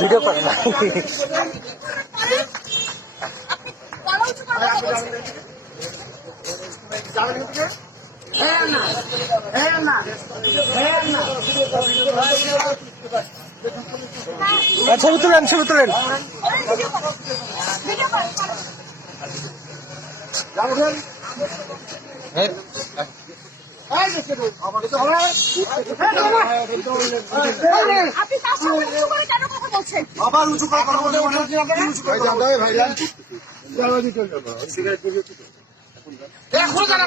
Video করে না। ছবি তুলেন, ছবি তুলেন। আবার উঁচু করে কথা বলতে এখন যারা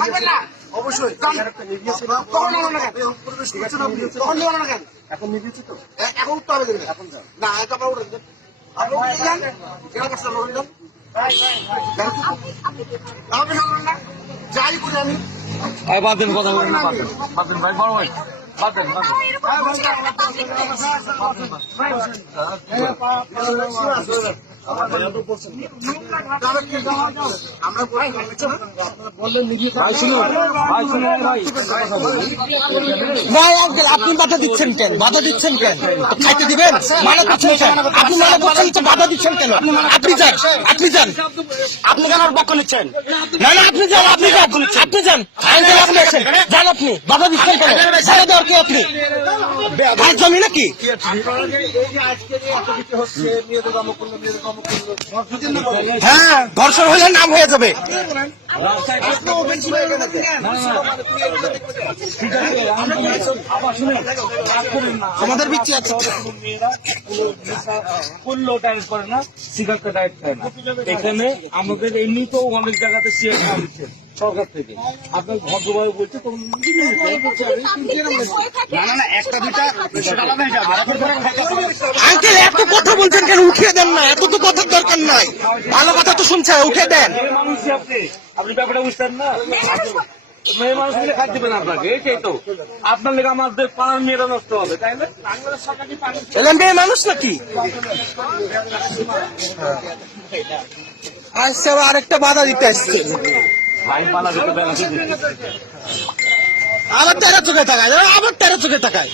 থাকবেন না অবশ্যই এখন নিয়েছি তো এখন উঠতে হবে এখন না এখন উঠেন যাই করি আমি বাদেন কথা বলেন না, বাদেন ভাই, বড় ভাই বাদেন বাদেন। আপনি বাধা দিচ্ছেন কেন? বাধা দিচ্ছেন কেন? খাইতে দিবেন? মানা করছেন কেন? আপনি মানা করছেন তো বাধা দিচ্ছেন কেন? আপনি যান, আপনি যান। আপনি কেন পক্ষ নিচ্ছেন? না না, আপনি যান, আপনি যান, আপনি যান। আপনি আছেন, যান। আপনি বাধা দিচ্ছেন কেন? বাধা দেওয়ার কে আপনি? ভাই জমি নাকি? হ্যাঁ, ধর্ষণ হলে নাম হয়ে যাবে। আমাদের বিচ্ছি আছে করলেও ডায়েট করে না, সিগারেটটা ডায়েট করে না। এখানে আমাদের এমনিতেও অনেক জায়গাতে শেয়ার করা দিচ্ছে সরকার থেকে। আপনার ভদ্রভাবে বলছে আঙ্কেল এত কথা বলছেন কেন? উঠিয়ে দেন না, এত তো কথার দরকার নাই। ভালো কথা তো শুনছে, উঠে দেন। আপনি ব্যাপারটা বুঝতেন না, মেয়ে মানুষ মিলে খাদ্য দেবেন আপনাকে। এইটাই তো আপনার লেগে আমাদের পাড়ার মেয়েরা নষ্ট হবে, তাই না? এলেন মেয়ে মানুষ নাকি? আচ্ছা, আরেকটা বাধা দিতে আসছে। আবার 13 চোখে তাকায়, আবার 13 চোখে তাকায়।